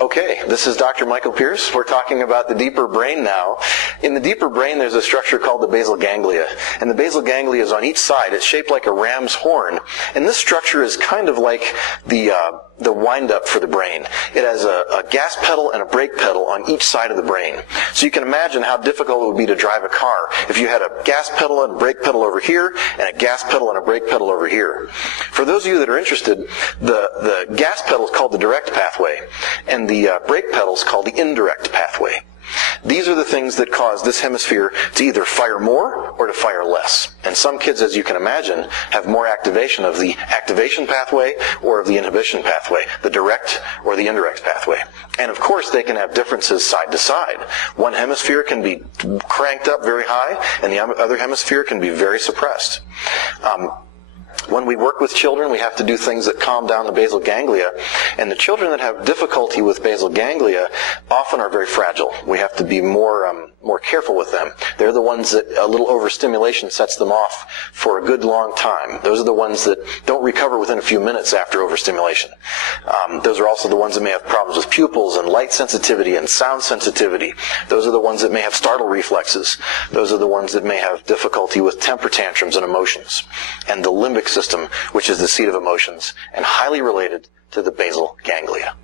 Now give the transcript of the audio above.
Okay, this is Dr. Michael Pierce. We're talking about the deeper brain now. In the deeper brain, there's a structure called the basal ganglia. And the basal ganglia is on each side. It's shaped like a ram's horn. And this structure is kind of like the wind-up for the brain. It has a gas pedal and a brake pedal on each side of the brain. So you can imagine how difficult it would be to drive a car if you had a gas pedal and a brake pedal over here, and a gas pedal and a brake pedal over here. For those of you that are interested, the gas pedal is called the direct pathway, and the brake pedal is called the indirect pathway. These are the things that cause this hemisphere to either fire more or to fire less. And some kids, as you can imagine, have more activation of the activation pathway or of the inhibition pathway, the direct or the indirect pathway. And of course, they can have differences side to side. One hemisphere can be cranked up very high, and the other hemisphere can be very suppressed. When we work with children, we have to do things that calm down the basal ganglia. And the children that have difficulty with basal ganglia often are very fragile. We have to be more careful with them. They're the ones that a little overstimulation sets them off for a good long time. Those are the ones that don't recover within a few minutes after overstimulation. Those are also the ones that may have problems with pupils and light sensitivity and sound sensitivity. Those are the ones that may have startle reflexes. Those are the ones that may have difficulty with temper tantrums and emotions. And the limbic system, which is the seat of emotions, and highly related to the basal ganglia.